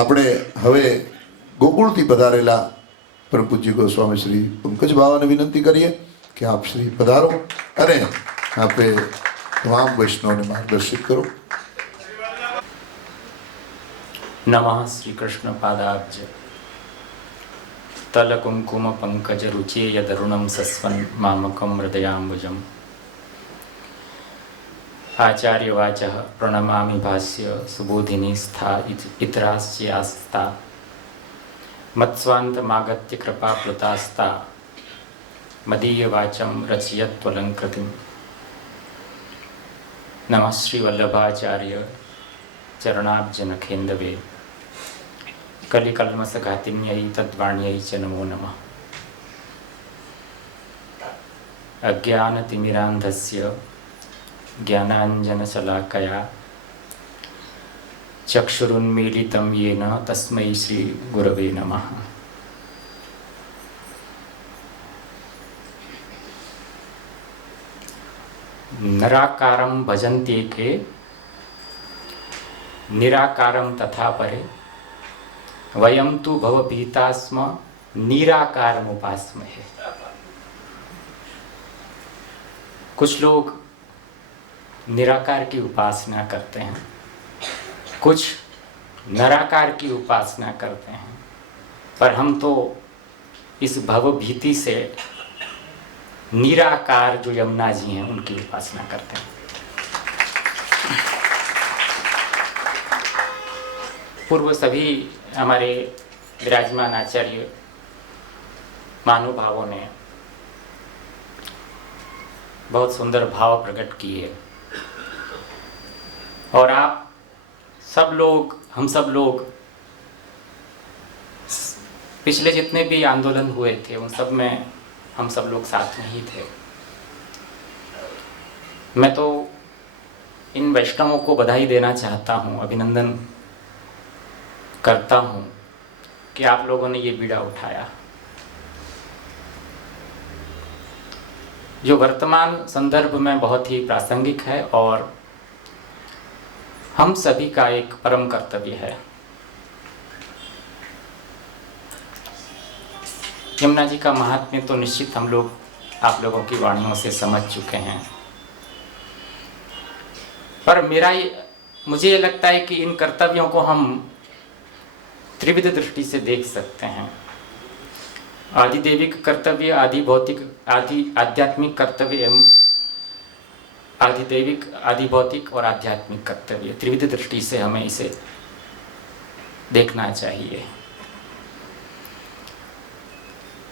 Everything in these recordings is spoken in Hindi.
આપણે હવે ગોકુળથી પધારેલા પરમ પૂજ્ય ગોસ્વામી શ્રી પંકજ બાવાને વિનંતી કરીએ કે આપ શ્રી પધારો અને આપે તમામ વૈષ્ણવને માર્ગદર્શિત કરો. નમઃ શ્રી કૃષ્ણ પાદાબ્જ તલ કુંકુમ પંકજ રુચેય દરુણમ સસ્વન મામકમ હૃદયાંબુજમ. આચાર્ય વાચ પ્રણમામિ ભાષ્ય સુબોધિની સ્થા ઇતરાસ્યાસ્તા મત્સ્વાંત માગત્ય કૃપા પ્લુતાસ્તા મદીય વાચમ રચયત્વલંકૃતિમ. નમઃ શ્રી વલ્લભાચાર્ય ચરણાબ્જનખેન્દવે કલિકલ્મસઘાતિન્યૈ તદ્વાણ્યૈ ચ નમો નમઃ. અજ્ઞાનતિમિરાંધસ્ય જ્ઞાનાંજનશલાકયા ચક્ષુરુન્મીલિतं येन તસ્મૈ શ્રી ગુરવે નમઃ. નરાકારમ ભજન્તે કે નિરાકારમ તથા પરે વયમ તુ ભવભીતા સ્મ निराकारम उपासमहे. कुछ लोग निराकार की उपासना करते हैं, कुछ निराकार की उपासना करते हैं, पर हम तो इस भवभीति से निराकार जो यमुना जी हैं उनकी उपासना करते हैं. पूर्व सभी हमारे विराजमान आचार्य महानुभावों ने बहुत सुंदर भाव प्रकट किए और आप सब लोग, हम सब लोग पिछले जितने भी आंदोलन हुए थे उन सब में हम सब लोग साथ में ही थे. मैं तो इन वैष्णवों को बधाई देना चाहता हूँ, अभिनंदन करता हूँ कि आप लोगों ने ये बीड़ा उठाया. जो वर्तमान संदर्भ में बहुत ही प्रासंगिक है और हम सभी का एक परम कर्तव्य है. यमुना जी का महात्म्य तो निश्चित हम लोग आप लोगों की वाणियों से समझ चुके हैं, पर मुझे ये लगता है कि इन कर्तव्यों को हम त्रिविध दृष्टि से देख सकते हैं. आदिदेविक कर्तव्य, आदि भौतिक, आदि आध्यात्मिक कर्तव्य एवं आदिदेविक, आदि भौतिक और आध्यात्मिक कर्तव्य, त्रिविध दृष्टि से हमें इसे देखना चाहिए.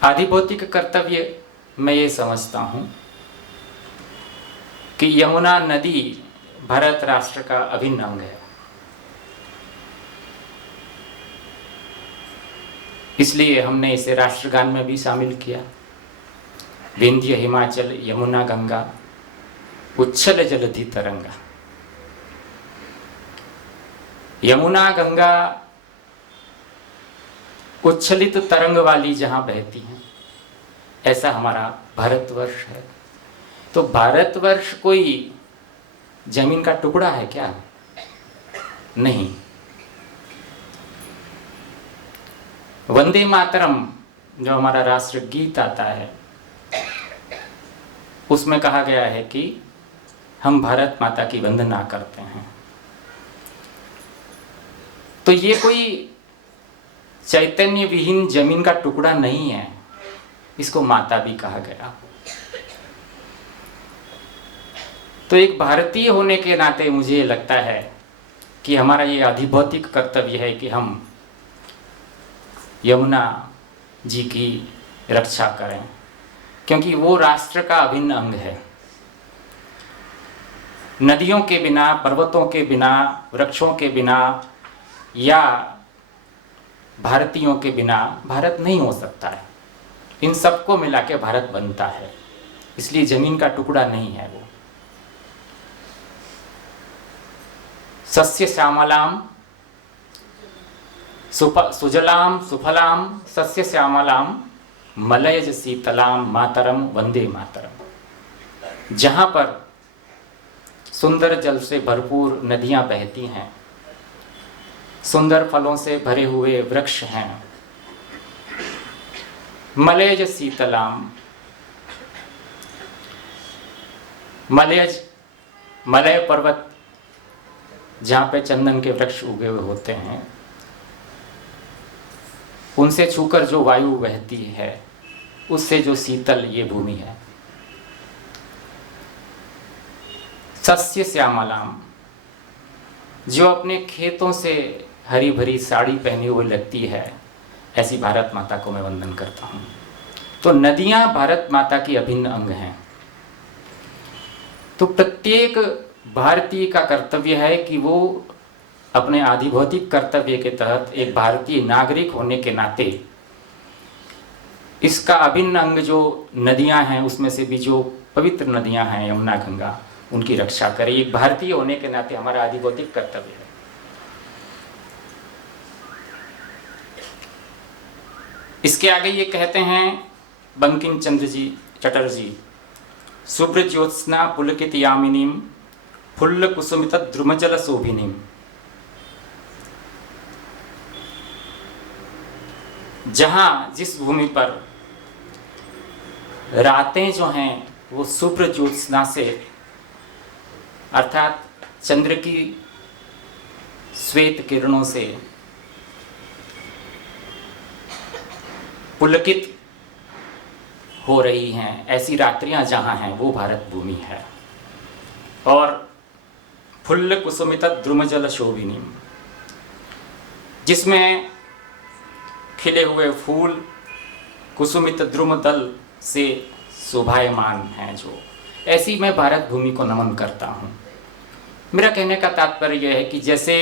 आदि भौतिक कर्तव्य मैं ये समझता हूँ कि यमुना नदी भारत राष्ट्र का अभिन्न अंग है, इसलिए हमने इसे राष्ट्रगान में भी शामिल किया. विंध्य हिमाचल यमुना गंगा उच्छल जलधि तरंगा. यमुना गंगा उच्छलित तरंग वाली जहाँ बहती हैं, ऐसा हमारा भारतवर्ष है. तो भारतवर्ष कोई जमीन का टुकड़ा है क्या? नहीं. वंदे मातरम जो हमारा राष्ट्र गीत आता है उसमें कहा गया है कि हम भारत माता की वंदना करते हैं. तो ये कोई चैतन्य विहीन जमीन का टुकड़ा नहीं है, इसको माता भी कहा गया. तो एक भारतीय होने के नाते मुझे लगता है कि हमारा ये अधिभौतिक कर्तव्य है कि हम यमुना जी की रक्षा करें, क्योंकि वो राष्ट्र का अभिन्न अंग है. नदियों के बिना, पर्वतों के बिना, वृक्षों के बिना या भारतीयों के बिना भारत नहीं हो सकता है. इन सबको मिला के भारत बनता है, इसलिए जमीन का टुकड़ा नहीं है वो. सस्य श्यामलाम सुजलाम सुफलाम सस्य श्यामलाम मलयज शीतलाम मातरम वंदे मातरम. जहाँ पर सुंदर जल से भरपूर नदियाँ बहती हैं, सुंदर फलों से भरे हुए वृक्ष हैं। मलयज शीतलाम, मलय पर्वत जहाँ पे चंदन के वृक्ष उगे हुए होते हैं, उनसे छूकर जो वायु बहती है, उससे जो शीतल ये भूमि है। सस्य श्यामलाम, जो अपने खेतों से हरी भरी साड़ी पहनी हुई लगती है, ऐसी भारत माता को मैं वंदन करता हूँ। तो नदियाँ भारत माता की अभिन्न अंग हैं। तो प्रत्येक भारतीय का कर्तव्य है कि वो अपने आधिभौतिक कर्तव्य के तहत एक भारतीय नागरिक होने के नाते इसका अभिन्न अंग जो नदियां हैं, उसमें से भी जो पवित्र नदियां हैं यमुना गंगा, उनकी रक्षा करे। एक भारतीय होने के नाते हमारा आधिभौतिक कर्तव्य है। इसके आगे ये कहते हैं बंकिम चंद्र जी चटर्जी, शुभ्र ज्योत्स्ना पुलकित यामिनीम फुल्ल कुसुमित द्रुमजल शोभिनीम। जहां जिस भूमि पर रातें जो हैं वो शुभ्र ज्योत्स्ना से, अर्थात चंद्र की श्वेत किरणों से पुलकित हो रही हैं, ऐसी रात्रियां जहां हैं वो भारत भूमि है। और फुल्ल कुसुमित द्रुमजल शोभिनी, जिसमें खिले हुए फूल कुसुमित द्रुमदल से शोभायमान हैं, जो ऐसी मैं भारत भूमि को नमन करता हूँ। मेरा कहने का तात्पर्य यह है कि जैसे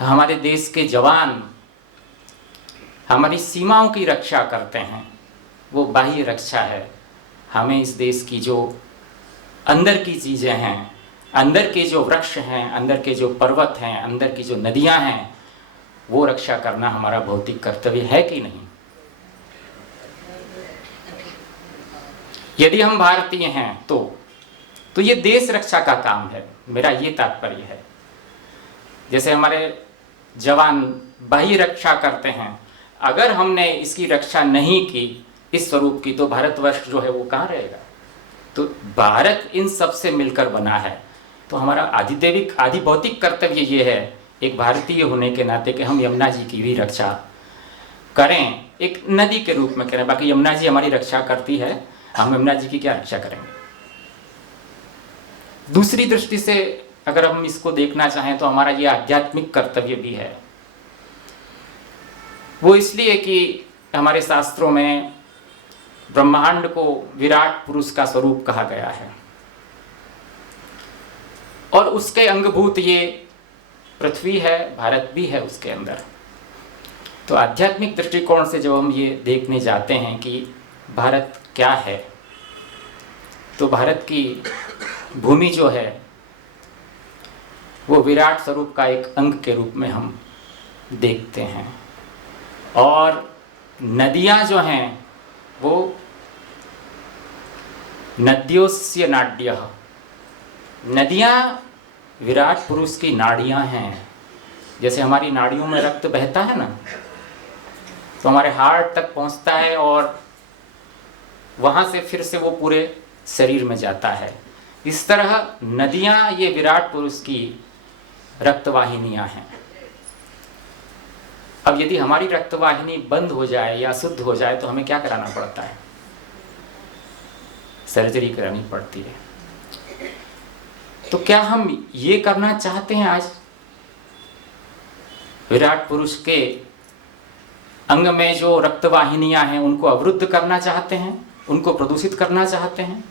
हमारे देश के जवान हमारी सीमाओं की रक्षा करते हैं, वो बाह्य रक्षा है। हमें इस देश की जो अंदर की चीज़ें हैं, अंदर के जो वृक्ष हैं, अंदर के जो पर्वत हैं, अंदर की जो नदियां हैं, वो रक्षा करना हमारा भौतिक कर्तव्य है कि नहीं। यदि हम भारतीय हैं तो ये देश रक्षा का काम है, मेरा ये तात्पर्य है। जैसे हमारे जवान बाह्य रक्षा करते हैं, अगर हमने इसकी रक्षा नहीं की, इस स्वरूप की, तो भारतवर्ष जो है वो कहाँ रहेगा। तो भारत इन सब से मिलकर बना है। तो हमारा आधिभौतिक कर्तव्य ये है एक भारतीय होने के नाते कि हम यमुना जी की भी रक्षा करें, एक नदी के रूप में करें। बाकी यमुना जी हमारी रक्षा करती है, हम यमुना जी की क्या रक्षा करेंगे। दूसरी दृष्टि से अगर हम इसको देखना चाहें तो हमारा ये आध्यात्मिक कर्तव्य भी है। वो इसलिए कि हमारे शास्त्रों में ब्रह्मांड को विराट पुरुष का स्वरूप कहा गया है और उसके अंगभूत ये पृथ्वी है, भारत भी है उसके अंदर। तो आध्यात्मिक दृष्टिकोण से जब हम ये देखने जाते हैं कि भारत क्या है, तो भारत की भूमि जो है वो विराट स्वरूप का एक अंग के रूप में हम देखते हैं। और नदियां जो हैं वो नद्योस्य नाड्यः, नदियां विराट पुरुष की नाड़ियां हैं। जैसे हमारी नाड़ियों में रक्त बहता है ना, तो हमारे हार्ट तक पहुंचता है और वहां से फिर से वो पूरे शरीर में जाता है। इस तरह नदियां ये विराट पुरुष की रक्तवाहिनियां हैं। अब यदि हमारी रक्तवाहिनी बंद हो जाए या अशुद्ध हो जाए तो हमें क्या कराना पड़ता है, सर्जरी करानी पड़ती है। तो क्या हम ये करना चाहते हैं आज, विराट पुरुष के अंग में जो रक्तवाहिनियां हैं उनको अवरुद्ध करना चाहते हैं, उनको प्रदूषित करना चाहते हैं?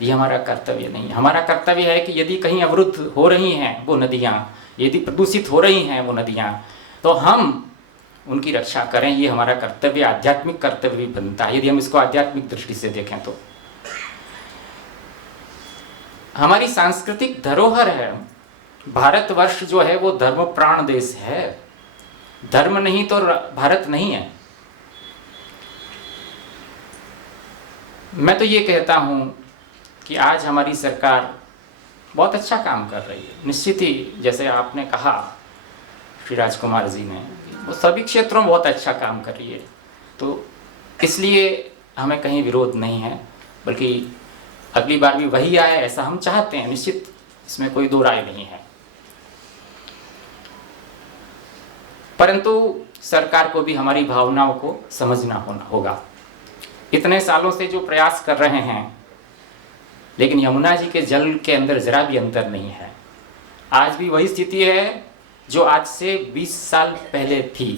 ये हमारा कर्तव्य नहीं है। हमारा कर्तव्य है कि यदि कहीं अवरुद्ध हो रही हैं वो नदियां, यदि प्रदूषित हो रही हैं वो नदियां, तो हम उनकी रक्षा करें। ये हमारा कर्तव्य, आध्यात्मिक कर्तव्य भी बनता है यदि हम इसको आध्यात्मिक दृष्टि से देखें। तो हमारी सांस्कृतिक धरोहर है। भारतवर्ष जो है वो धर्म प्राण देश है। धर्म नहीं तो भारत नहीं है। मैं तो ये कहता हूं कि आज हमारी सरकार बहुत अच्छा काम कर रही है। निश्चित ही जैसे आपने कहा श्री राजकुमार जी ने, वो सभी क्षेत्रों में बहुत अच्छा काम कर रही है। तो इसलिए हमें कहीं विरोध नहीं है, बल्कि अगली बार भी वही आए ऐसा हम चाहते हैं, निश्चित, इसमें कोई दो राय नहीं है। परंतु सरकार को भी हमारी भावनाओं को समझना होगा। इतने सालों से जो प्रयास कर रहे हैं, लेकिन यमुना जी के जल के अंदर जरा भी अंतर नहीं है। आज भी वही स्थिति है जो आज से 20 साल पहले थी,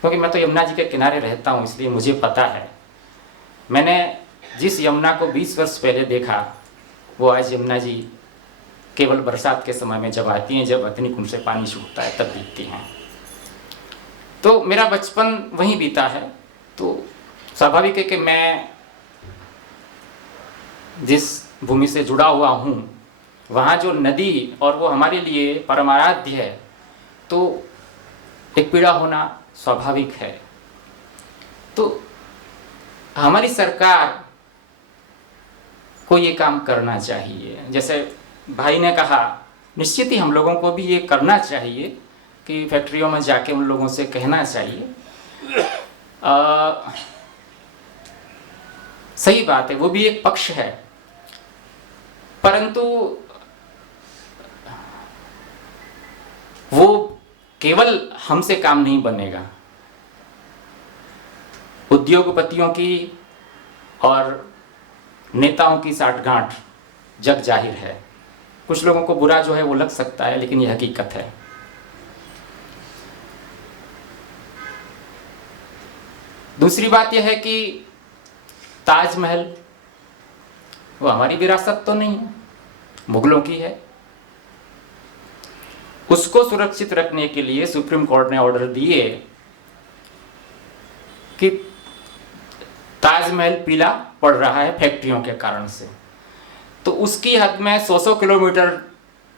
क्योंकि मैं तो यमुना जी के किनारे रहता हूँ, इसलिए मुझे पता है। मैंने जिस यमुना को 20 वर्ष पहले देखा, वो आज यमुना जी केवल बरसात के समय में जब आती हैं, जब अतनी कुंड से पानी छूटता है, तब दिखती हैं। तो मेरा बचपन वहीं बीता है, तो स्वाभाविक है कि मैं जिस भूमि से जुड़ा हुआ हूँ, वहाँ जो नदी और वो हमारे लिए परमाराध्य है, तो एक पीड़ा होना स्वाभाविक है। तो हमारी सरकार को ये काम करना चाहिए। जैसे भाई ने कहा, निश्चित ही हम लोगों को भी ये करना चाहिए कि फैक्ट्रियों में जाके उन लोगों से कहना चाहिए। सही बात है, वो भी एक पक्ष है, परंतु वो केवल हमसे काम नहीं बनेगा। उद्योगपतियों की और नेताओं की साठगांठ जग जाहिर है। कुछ लोगों को बुरा जो है वो लग सकता है, लेकिन ये हकीकत है। दूसरी बात यह है कि ताजमहल वो हमारी विरासत तो नहीं है, मुगलों की है। उसको सुरक्षित रखने के लिए सुप्रीम कोर्ट ने ऑर्डर दिए कि ताजमहल पीला पड़ रहा है फैक्ट्रियों के कारण से, तो उसकी हद में 100 किलोमीटर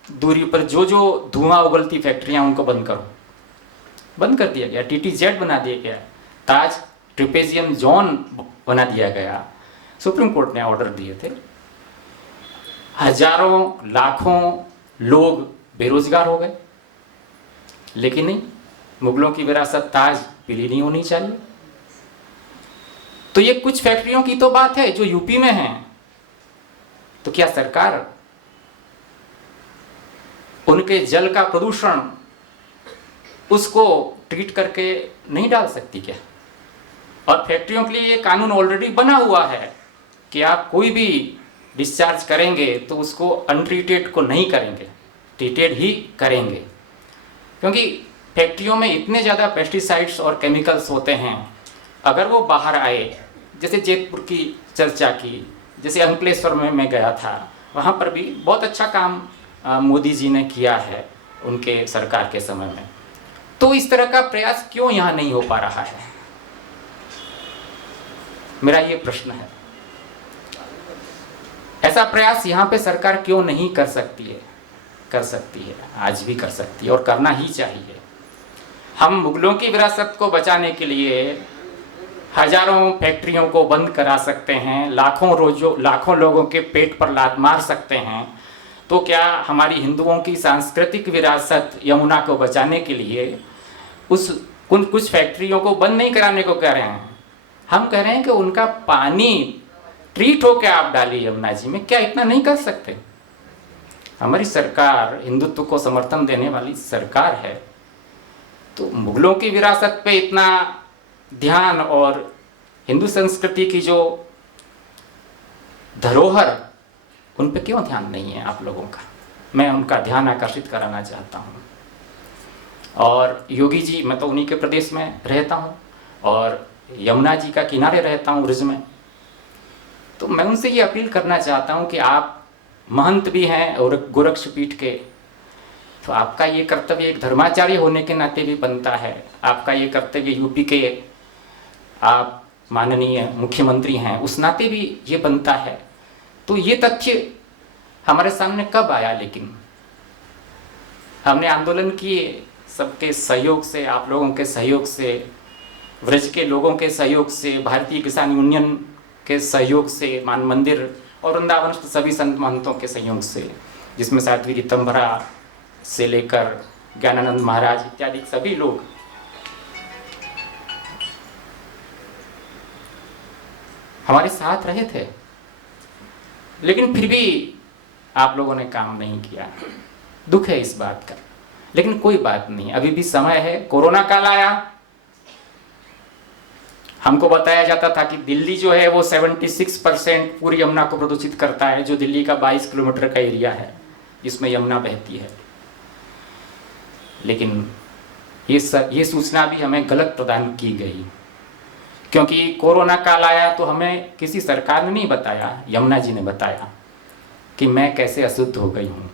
दूरी पर जो जो धुआं उगलती फैक्ट्रियां, उनको बंद करो। बंद कर दिया गया, TTZ बना दिया गया, ताज ट्रिपेजियम जोन बना दिया गया। सुप्रीम कोर्ट ने ऑर्डर दिए थे। हजारों लाखों लोग बेरोजगार हो गए, लेकिन नहीं, मुगलों की विरासत ताज पीली नहीं होनी चाहिए। तो ये कुछ फैक्ट्रियों की तो बात है जो यूपी में है, तो क्या सरकार उनके जल का प्रदूषण उसको ट्रीट करके नहीं डाल सकती क्या? और फैक्ट्रियों के लिए ये कानून ऑलरेडी बना हुआ है कि आप कोई भी डिस्चार्ज करेंगे तो उसको अनट्रीटेड को नहीं करेंगे, ट्रीटेड ही करेंगे, क्योंकि फैक्ट्रियों में इतने ज़्यादा पेस्टिसाइड्स और केमिकल्स होते हैं। अगर वो बाहर आए, जैसे जैतपुर की चर्चा की, जैसे अंकलेश्वर में मैं गया था, वहाँ पर भी बहुत अच्छा काम मोदी जी ने किया है उनके सरकार के समय में। तो इस तरह का प्रयास क्यों यहाँ नहीं हो पा रहा है, मेरा ये प्रश्न है। ऐसा प्रयास यहाँ पे सरकार क्यों नहीं कर सकती है? कर सकती है, आज भी कर सकती है, और करना ही चाहिए। हम मुगलों की विरासत को बचाने के लिए हजारों फैक्ट्रियों को बंद करा सकते हैं, लाखों लोगों के पेट पर लात मार सकते हैं। तो क्या हमारी हिंदुओं की सांस्कृतिक विरासत यमुना को बचाने के लिए कुछ फैक्ट्रियों को बंद नहीं कराने को कह रहे हैं? हम कह रहे हैं कि उनका पानी ट्रीट हो के आप डालिए यमुना जी में। क्या इतना नहीं कर सकते? हमारी सरकार हिंदुत्व को समर्थन देने वाली सरकार है, तो मुगलों की विरासत पे इतना ध्यान और हिंदू संस्कृति की जो धरोहर, उन पे क्यों ध्यान नहीं है आप लोगों का? मैं उनका ध्यान आकर्षित कराना चाहता हूँ। और योगी जी, मैं तो उन्हीं के प्रदेश में रहता हूँ और यमुना जी का किनारे रहता हूँ ब्रिज में, तो मैं उनसे ये अपील करना चाहता हूँ कि आप महंत भी हैं और गोरक्षपीठ के, तो आपका ये कर्तव्य एक धर्माचार्य होने के नाते भी बनता है। आपका ये कर्तव्य यूपी के आप माननीय मुख्यमंत्री हैं, उस नाते भी ये बनता है। तो ये तथ्य हमारे सामने कब आया? लेकिन हमने आंदोलन किए, सबके सहयोग से, आप लोगों के सहयोग से, ब्रज के लोगों के सहयोग से, भारतीय किसान यूनियन के सहयोग से, मान मंदिर और वृंदावन के सभी संत महंतों के सहयोग से, जिसमें साध्वी रीतम्भरा से लेकर ज्ञानानंद महाराज इत्यादि सभी लोग हमारे साथ रहे थे, लेकिन फिर भी आप लोगों ने काम नहीं किया। दुख है इस बात का, लेकिन कोई बात नहीं, अभी भी समय है। कोरोना काल आया, हमको बताया जाता था कि दिल्ली जो है वो 76% पूरी यमुना को प्रदूषित करता है, जो दिल्ली का 22 किलोमीटर का एरिया है जिसमें यमुना बहती है। लेकिन ये सूचना भी हमें गलत प्रदान की गई, क्योंकि कोरोना काल आया तो हमें किसी सरकार ने नहीं बताया, यमुना जी ने बताया कि मैं कैसे अशुद्ध हो गई हूँ।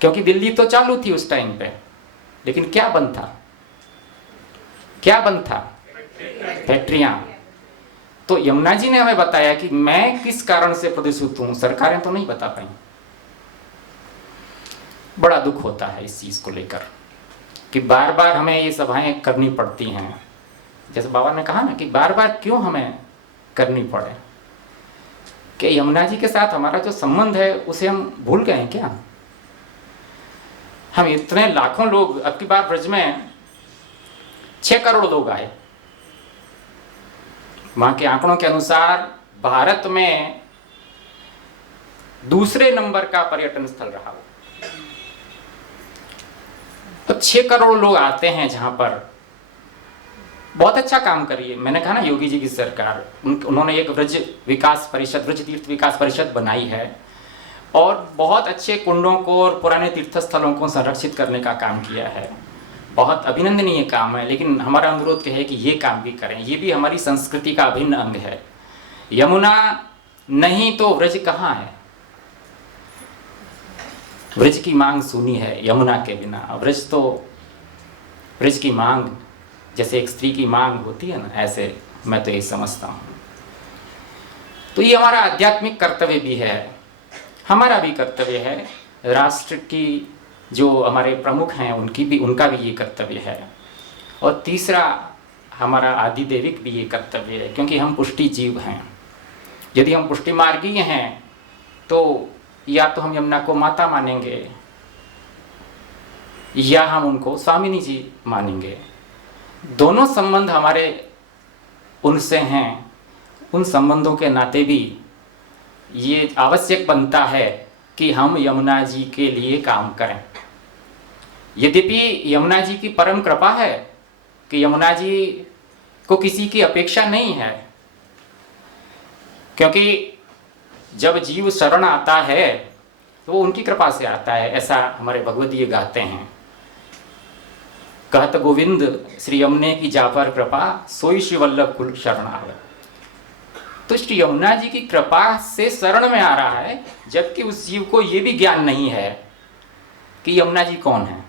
क्योंकि दिल्ली तो चालू थी उस टाइम पे, लेकिन क्या बंद था? क्या बंद था? फैक्ट्रियां। तो यमुना जी ने हमें बताया कि मैं किस कारण से प्रदूषित हूं, सरकारें तो नहीं बता पाई। बड़ा दुख होता है इस चीज को लेकर कि बार बार हमें ये सभाएं करनी पड़ती हैं। जैसे बाबा ने कहा ना कि बार बार क्यों हमें करनी पड़े, कि यमुना जी के साथ हमारा जो संबंध है उसे हम भूल गए हैं क्या? हम इतने लाखों लोग, अब की बार ब्रज में 6 करोड़ लोग आए। वहां के आंकड़ों के अनुसार भारत में दूसरे नंबर का पर्यटन स्थल रहा वो। तो 6 करोड़ लोग आते हैं जहां पर बहुत अच्छा काम करिए। मैंने कहा ना योगी जी की सरकार, उन्होंने एक ब्रज विकास परिषद, ब्रज तीर्थ विकास परिषद बनाई है और बहुत अच्छे कुंडों को और पुराने तीर्थ स्थलों को संरक्षित करने का काम किया है। बहुत अभिनंदनीय काम है, लेकिन हमारा अनुरोध है कि ये काम भी करें। ये भी हमारी संस्कृति का अभिन्न अंग है। यमुना नहीं तो ब्रज कहाँ है? ब्रज की मांग सुनी है यमुना के बिना। ब्रज तो, ब्रज की मांग जैसे एक स्त्री की मांग होती है ना, ऐसे मैं तो ये समझता हूँ। तो ये हमारा आध्यात्मिक कर्तव्य भी है, हमारा भी कर्तव्य है, राष्ट्र की जो हमारे प्रमुख हैं उनका भी ये कर्तव्य है। और तीसरा हमारा आदिदेविक भी ये कर्तव्य है, क्योंकि हम पुष्टि जीव हैं। यदि हम पुष्टि मार्गीय हैं तो या तो हम यमुना को माता मानेंगे या हम उनको स्वामिनी जी मानेंगे। दोनों संबंध हमारे उनसे हैं। उन संबंधों के नाते भी ये आवश्यक बनता है कि हम यमुना जी के लिए काम करें। यद्यपि यमुना जी की परम कृपा है कि यमुना जी को किसी की अपेक्षा नहीं है, क्योंकि जब जीव शरण आता है तो वो उनकी कृपा से आता है, ऐसा हमारे भगवदीय गाते हैं। कहत गोविंद श्री यमुने की जापर कृपा, सोई श्री वल्लभ कुल शरण आवे। तो श्री यमुना जी की कृपा से शरण में आ रहा है, जबकि उस जीव को ये भी ज्ञान नहीं है कि यमुना जी कौन है।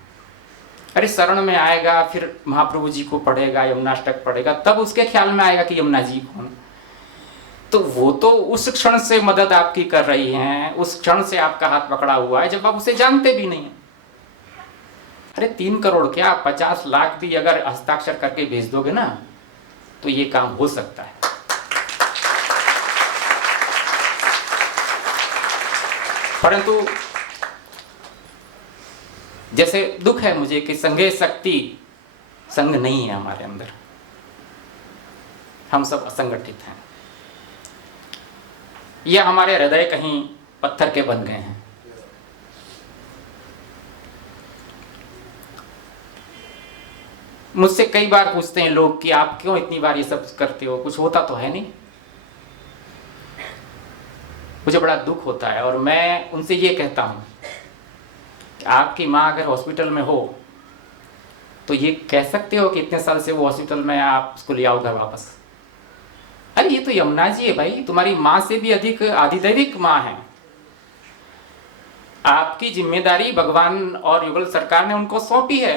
अरे शरण में आएगा, फिर महाप्रभु जी को पढ़ेगा, यमुनाष्टक पढ़ेगा, तब उसके ख्याल में आएगा कि यमुना जी कौन। तो वो तो उस क्षण से मदद आपकी कर रही हैं, उस क्षण से आपका हाथ पकड़ा हुआ है जब आप उसे जानते भी नहीं। अरे 3 करोड़ क्या, 50 लाख भी अगर हस्ताक्षर करके भेज दोगे ना तो ये काम हो सकता है। परंतु जैसे दुख है मुझे कि संघे शक्ति संघ नहीं है हमारे अंदर, हम सब असंगठित हैं, या हमारे हृदय कहीं पत्थर के बन गए हैं। मुझसे कई बार पूछते हैं लोग कि आप क्यों इतनी बार ये सब करते हो, कुछ होता तो है नहीं। मुझे बड़ा दुख होता है और मैं उनसे ये कहता हूं कि आपकी माँ अगर हॉस्पिटल में हो तो ये कह सकते हो कि इतने साल से वो हॉस्पिटल में, आप उसको ले आओ घर वापस। अरे ये तो यमुना जी है भाई, तुम्हारी माँ से भी अधिक आधिदैविक माँ है। आपकी जिम्मेदारी भगवान और युगल सरकार ने उनको सौंपी है।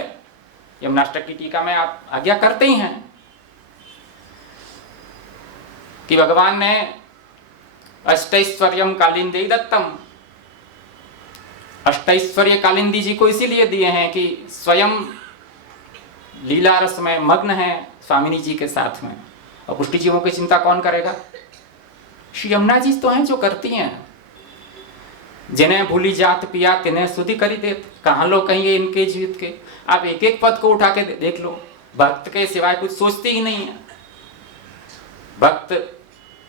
यमुनाष्टक की टीका में आप आज्ञा करते ही हैं कि भगवान ने अष्टैश्वर्यम कालिंदी दत्तम, अष्टैश्वर्य कालिंदी जी को इसीलिए दिए हैं कि स्वयं लीला रस में मग्न है स्वामिनी जी के साथ में, और पुष्टि जीवों की चिंता कौन करेगा? श्री यमुना जी तो हैं जो करती हैं। जिन्हें भूली जात पिया तिन्हें सुधि करी देत। कहाँ लोग कहेंगे इनके जीवित के। आप एक एक पद को उठा के देख लो, भक्त के सिवाय कुछ सोचते ही नहीं है। भक्त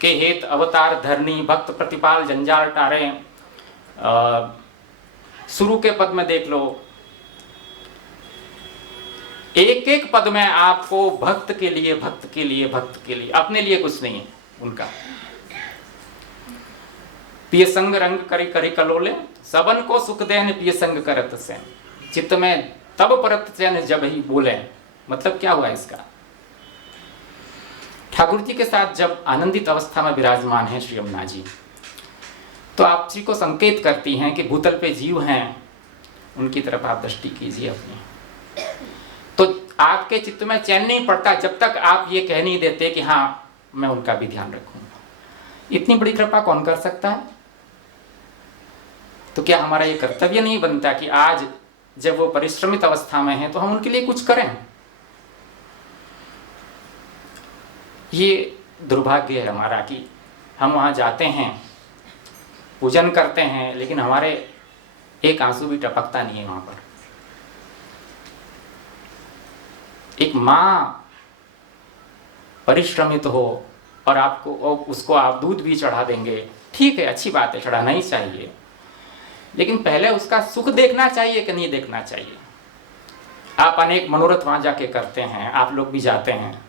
के हेत अवतार धरनी, भक्त प्रतिपाल जंजाल टारे। शुरू के पद में देख लो, एक एक पद में आपको भक्त के लिए, भक्त के लिए, भक्त के लिए, अपने लिए कुछ नहीं है उनका। पिय संग रंग करी करी कलोले, सबन को सुख देन पिय संग करत से, चित्त में तब परत चैन जब ही बोले। मतलब क्या हुआ इसका? ठाकुर जी के साथ जब आनंदित अवस्था में विराजमान है श्री यमुना जी, तो आप जी को संकेत करती हैं कि भूतल पे जीव हैं, उनकी तरफ आप दृष्टि कीजिए अपनी। तो आपके चित्त में चैन नहीं पड़ता जब तक आप ये कह नहीं देते कि हाँ मैं उनका भी ध्यान रखूंगा। इतनी बड़ी कृपा कौन कर सकता है? तो क्या हमारा ये कर्तव्य नहीं बनता कि आज जब वो परिश्रमित अवस्था में हैं तो हम उनके लिए कुछ करें? ये दुर्भाग्य है हमारा कि हम वहां जाते हैं, पूजन करते हैं, लेकिन हमारे एक आंसू भी टपकता नहीं है वहां पर। एक माँ परिश्रमित हो और आपको उसको आप दूध भी चढ़ा देंगे, ठीक है, अच्छी बात है, चढ़ाना ही चाहिए, लेकिन पहले उसका सुख देखना चाहिए कि नहीं देखना चाहिए। आप अनेक मनोरथ वहां जाके करते हैं, आप लोग भी जाते हैं।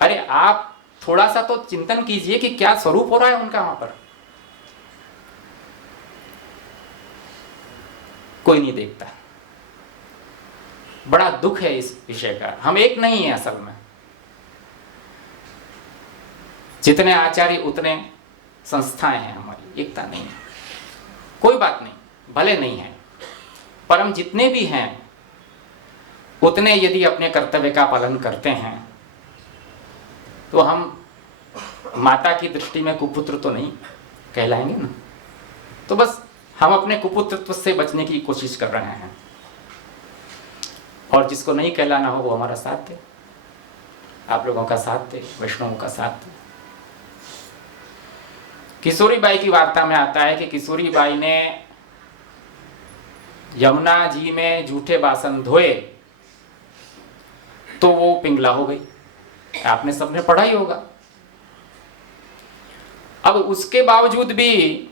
अरे आप थोड़ा सा तो चिंतन कीजिए कि क्या स्वरूप हो रहा है उनका वहां पर। कोई नहीं देखता। बड़ा दुख है इस विषय का। हम एक नहीं है असल में। जितने आचार्य उतने संस्थाएं हैं, हमारी एकता नहीं है। कोई बात नहीं, भले नहीं है, पर हम जितने भी हैं उतने यदि अपने कर्तव्य का पालन करते हैं तो हम माता की दृष्टि में कुपुत्र तो नहीं कहलाएंगे ना। तो बस हम अपने कुपुत्रत्व से बचने की कोशिश कर रहे हैं, और जिसको नहीं कहलाना हो वो हमारा साथ दे, आप लोगों का साथ दे, वैष्णवों का साथ दे। किशोरी बाई की वार्ता में आता है कि किशोरी बाई ने यमुना जी में जूठे बासन धोए तो वो पिंगला हो गई। आपने सबने पढ़ा ही होगा। अब उसके बावजूद भी,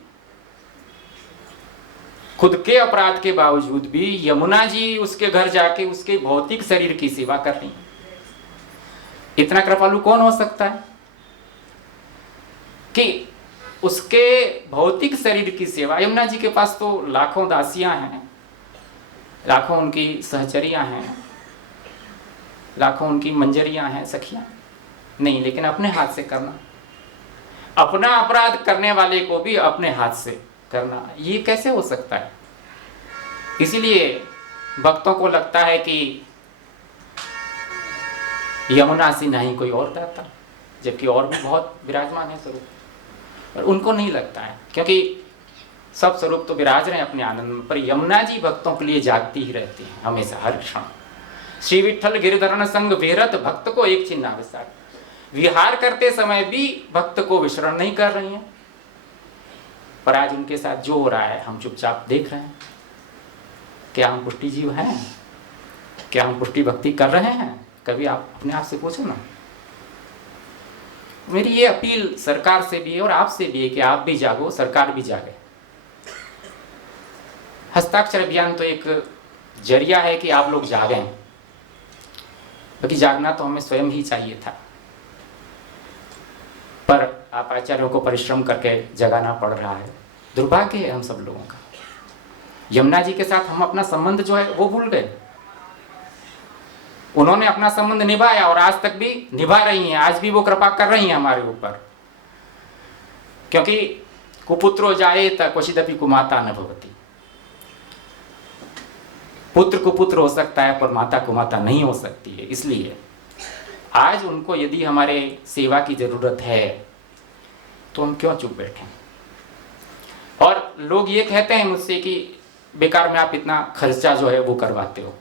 खुद के अपराध के बावजूद भी यमुना जी उसके घर जाके उसके भौतिक शरीर की सेवा कर रही। इतना कृपालु कौन हो सकता है कि उसके भौतिक शरीर की सेवा। यमुना जी के पास तो लाखों दासियां हैं, लाखों उनकी सहचरियां हैं, लाखों उनकी मंजरियां हैं, सखियां नहीं, लेकिन अपने हाथ से करना, अपना अपराध करने वाले को भी अपने हाथ से करना, ये कैसे हो सकता है? इसीलिए भक्तों को लगता है कि यमुना से नहीं कोई और दाता, जबकि और भी बहुत विराजमान है स्वरूप, पर उनको नहीं लगता है, क्योंकि सब स्वरूप तो विराज रहे हैं अपने आनंद में, पर यमुना जी भक्तों के लिए जागती ही रहती हैं हमेशा, हर क्षण। श्री विठ्ठल गिरधरण संग विहरत भक्त को एक चिन्ह विसार। विहार करते समय भी भक्त को विश्रण नहीं कर रही हैं, पर आज उनके साथ जो हो रहा है हम चुपचाप देख रहे हैं। क्या हम पुष्टि जीव हैं? क्या हम पुष्टि भक्ति कर रहे हैं? कभी आप अपने आप से पूछो ना। मेरी ये अपील सरकार से भी है और आपसे भी है कि आप भी जागो, सरकार भी जागे। हस्ताक्षर अभियान तो एक जरिया है कि आप लोग जागें, क्योंकि जागना तो हमें स्वयं ही चाहिए था, पर आप आचार्यों को परिश्रम करके जगाना पड़ रहा है। दुर्भाग्य है हम सब लोगों का। यमुना जी के साथ हम अपना संबंध जो है वो भूल गए। उन्होंने अपना संबंध निभाया और आज तक भी निभा रही हैं, आज भी वो कृपा कर रही हैं हमारे ऊपर, क्योंकि कुपुत्रो जायेत क्वचिदपि कुमाता न भवति। पुत्र कुपुत्र हो सकता है पर माता कुमाता नहीं हो सकती है। इसलिए आज उनको यदि हमारे सेवा की जरूरत है तो हम क्यों चुप बैठे? और लोग ये कहते हैं मुझसे कि बेकार में आप इतना खर्चा जो है वो करवाते हो।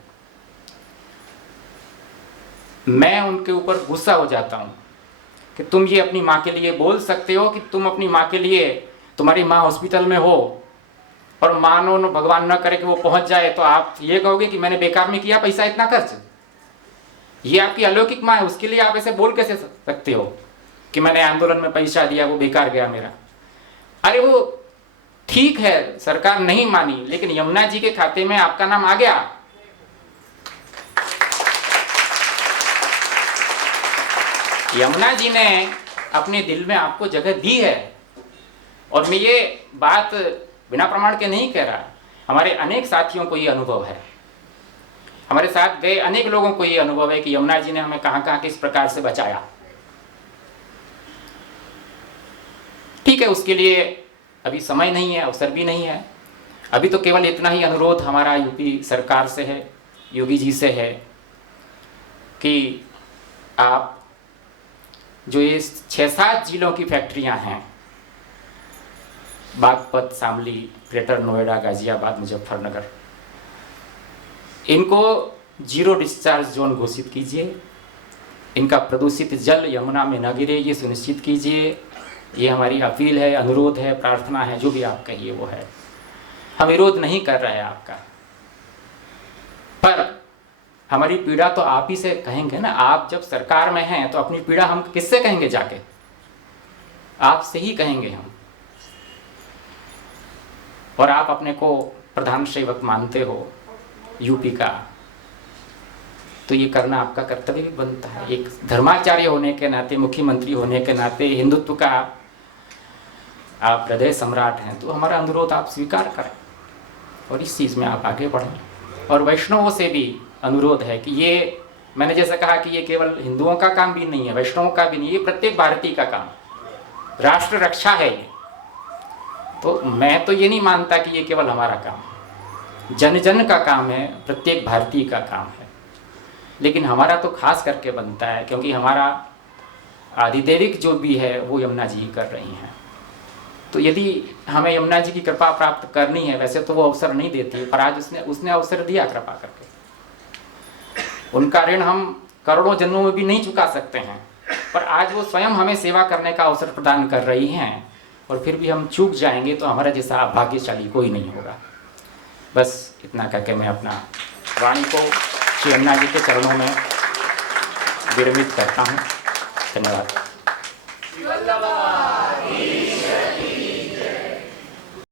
मैं उनके ऊपर गुस्सा हो जाता हूं कि तुम ये अपनी माँ के लिए बोल सकते हो कि तुम अपनी माँ के लिए, तुम्हारी माँ हॉस्पिटल में हो और मानो न भगवान न करे कि वो पहुंच जाए तो आप ये कहोगे कि मैंने बेकार में किया पैसा इतना खर्च। ये आपकी अलौकिक माँ है, उसके लिए आप ऐसे बोल कैसे सकते हो कि मैंने आंदोलन में पैसा दिया वो बेकार गया मेरा। अरे वो ठीक है, सरकार नहीं मानी, लेकिन यमुना जी के खाते में आपका नाम आ गया। यमुना जी ने अपने दिल में आपको जगह दी है। और मैं ये बात बिना प्रमाण के नहीं कह रहा, हमारे अनेक साथियों को ये अनुभव है, हमारे साथ गए अनेक लोगों को ये अनुभव है कि यमुना जी ने हमें कहां कहां किस प्रकार से बचाया। ठीक है, उसके लिए अभी समय नहीं है, अवसर भी नहीं है। अभी तो केवल इतना ही अनुरोध हमारा यूपी सरकार से है, योगी जी से है कि आप जो ये 6-7 जिलों की फैक्ट्रियां हैं, बागपत, शामली, ग्रेटर नोएडा, गाजियाबाद, मुजफ्फरनगर, इनको जीरो डिस्चार्ज जोन घोषित कीजिए। इनका प्रदूषित जल यमुना में न गिरे ये सुनिश्चित कीजिए। ये हमारी अपील है, अनुरोध है, प्रार्थना है, जो भी आप कहिए वो है। हम विरोध नहीं कर रहे हैं आपका, पर हमारी पीड़ा तो आप ही से कहेंगे ना। आप जब सरकार में हैं तो अपनी पीड़ा हम किससे कहेंगे जाके? आपसे ही कहेंगे हम। और आप अपने को प्रधान सेवक मानते हो यूपी का, तो ये करना आपका कर्तव्य भी बनता है। एक धर्माचार्य होने के नाते, मुख्यमंत्री होने के नाते, हिंदुत्व का आप हृदय सम्राट हैं, तो हमारा अनुरोध आप स्वीकार करें और इस चीज़ में आप आगे बढ़ें। और वैष्णवों से भी अनुरोध है कि ये, मैंने जैसा कहा कि ये केवल हिंदुओं का काम भी नहीं है, वैष्णवों का भी नहीं, ये प्रत्येक भारतीय का काम, राष्ट्र रक्षा है ये। तो मैं तो ये नहीं मानता कि ये केवल हमारा काम, जन जन का काम है, प्रत्येक भारतीय का काम है। लेकिन हमारा तो खास करके बनता है, क्योंकि हमारा आधिदेविक जो भी है वो यमुना जी कर रही हैं। तो यदि हमें यमुना जी की कृपा प्राप्त करनी है, वैसे तो वो अवसर नहीं देती है, पर आज उसने अवसर दिया कृपा करके। उनका ऋण हम करोड़ों जन्मों में भी नहीं चुका सकते हैं, पर आज वो स्वयं हमें सेवा करने का अवसर प्रदान कर रही हैं। और फिर भी हम चूक जाएंगे तो हमारा जैसा भाग्यशाली कोई नहीं होगा। बस इतना करके मैं अपना वाणी को श्री यमुना जी के चरणों में विरमित करता हूँ। धन्यवाद।